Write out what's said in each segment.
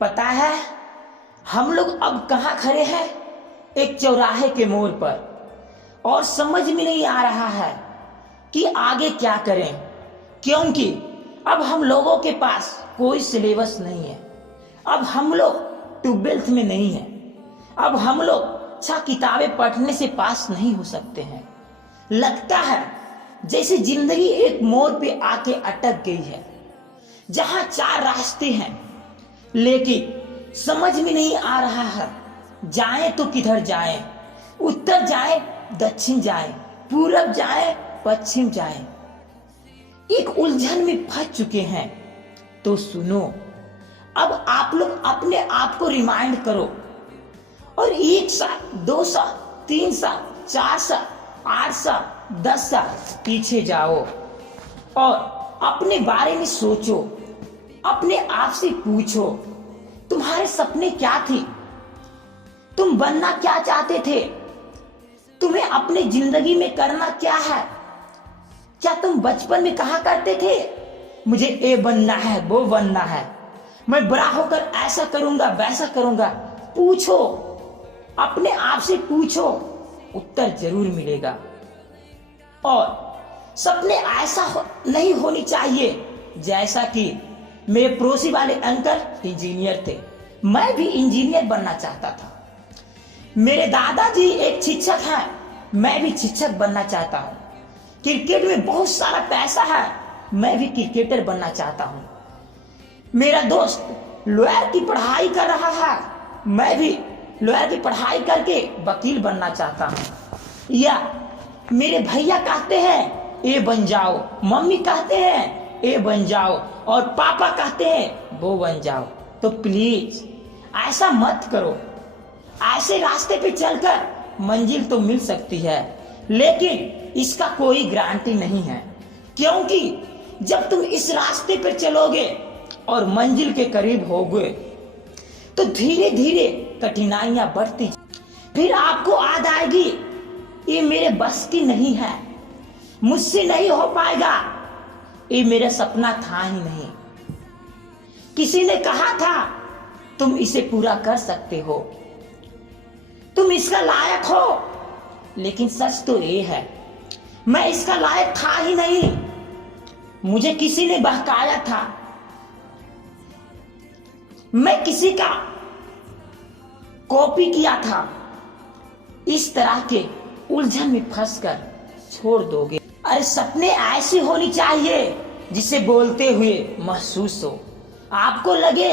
पता है हम लोग अब कहाँ खड़े हैं? एक चौराहे के मोड़ पर, और समझ में नहीं आ रहा है कि आगे क्या करें, क्योंकि अब हम लोगों के पास कोई सिलेबस नहीं है। अब हम लोग 12th में नहीं है। अब हम लोग 6 किताबें पढ़ने से पास नहीं हो सकते हैं। लगता है जैसे जिंदगी एक मोड़ पे आके अटक गई है, जहां 4 रास्ते हैं, लेकिन समझ में नहीं आ रहा है जाएं तो किधर जाएं। उत्तर जाएं, दक्षिण जाएं, पूरब जाएं, पश्चिम जाएं। एक उलझन में फंस चुके हैं। तो सुनो, अब आप लोग अपने आप को रिमाइंड करो और 1 साल, 2 साल, 3 साल, 4 साल, 8 साल, 10 साल पीछे जाओ और अपने बारे में सोचो। अपने आप से पूछो, तुम्हारे सपने क्या थे? तुम बनना क्या चाहते थे? तुम्हें अपने जिंदगी में करना क्या है? क्या तुम बचपन में कहा करते थे मुझे ए बनना है, वो बनना है, मैं बड़ा होकर ऐसा करूंगा, वैसा करूंगा? पूछो, अपने आप से पूछो, उत्तर जरूर मिलेगा। और सपने ऐसा नहीं होनी चाहिए जैसा कि मेरे पड़ोसी वाले अंकल इंजीनियर थे, मैं भी इंजीनियर बनना चाहता था। मेरे दादाजी एक शिक्षक हैं, मैं भी शिक्षक बनना चाहता हूँ। क्रिकेट में बहुत सारा पैसा है, मैं भी क्रिकेटर बनना चाहता हूँ। मेरा दोस्त लॉयर की पढ़ाई कर रहा है, मैं भी लॉयर की पढ़ाई करके वकील बनना चाहता हूँ। या मेरे भैया कहते हैं ए बन जाओ, मम्मी कहते हैं ए बन जाओ, और पापा कहते हैं वो बन जाओ। तो प्लीज ऐसा मत करो। ऐसे रास्ते पे चलकर मंजिल तो मिल सकती है, लेकिन इसका कोई गारंटी नहीं है, क्योंकि जब तुम इस रास्ते पर चलोगे और मंजिल के करीब होगे तो धीरे धीरे कठिनाइयां बढ़ती, फिर आपको याद आएगी ये मेरे बस की नहीं है, मुझसे नहीं हो पाएगा, ये मेरा सपना था ही नहीं। किसी ने कहा था तुम इसे पूरा कर सकते हो, तुम इसका लायक हो, लेकिन सच तो ये है मैं इसका लायक था ही नहीं। मुझे किसी ने बहकाया था, मैं किसी का कॉपी किया था। इस तरह के उलझन में फंसकर छोड़ दोगे। अरे सपने ऐसी होनी चाहिए जिसे बोलते हुए महसूस हो, आपको लगे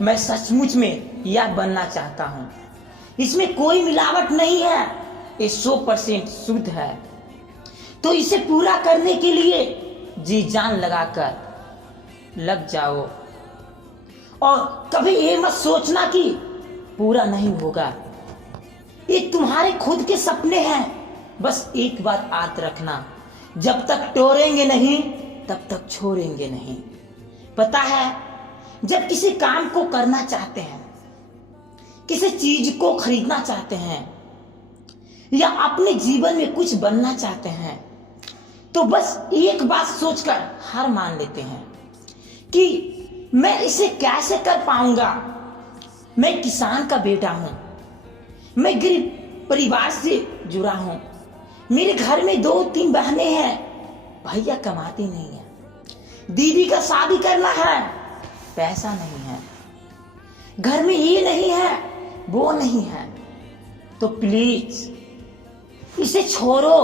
मैं सचमुच में यह बनना चाहता हूं। इसमें कोई मिलावट नहीं है, ये 100% शुद्ध है। तो इसे पूरा करने के लिए जी जान लगाकर लग जाओ, और कभी ये मत सोचना कि पूरा नहीं होगा। ये तुम्हारे खुद के सपने हैं। बस एक बात याद रखना, जब तक तोड़ेंगे नहीं तब तक छोड़ेंगे नहीं। पता है, जब किसी काम को करना चाहते हैं, किसी चीज को खरीदना चाहते हैं, या अपने जीवन में कुछ बनना चाहते हैं, तो बस एक बात सोचकर हार मान लेते हैं कि मैं इसे कैसे कर पाऊंगा। मैं किसान का बेटा हूं, मैं गरीब परिवार से जुड़ा हूं, मेरे घर में 2-3 बहनें हैं, भैया कमाते नहीं है, दीदी का शादी करना है, पैसा नहीं है, घर में ये नहीं है, वो नहीं है। तो प्लीज इसे छोड़ो।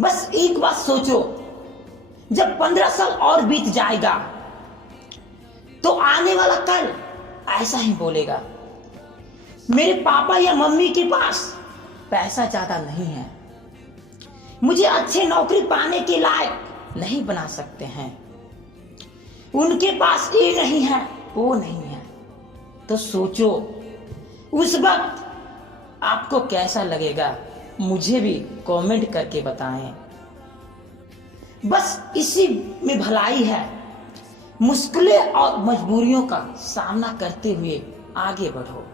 बस एक बात सोचो, जब 15 साल और बीत जाएगा तो आने वाला कल ऐसा ही बोलेगा, मेरे पापा या मम्मी के पास पैसा ज्यादा नहीं है, मुझे अच्छे नौकरी पाने के लायक नहीं बना सकते हैं, उनके पास ये नहीं है, वो नहीं है। तो सोचो उस वक्त आपको कैसा लगेगा, मुझे भी कमेंट करके बताएं। बस इसी में भलाई है। मुश्किलें और मजबूरियों का सामना करते हुए आगे बढ़ो।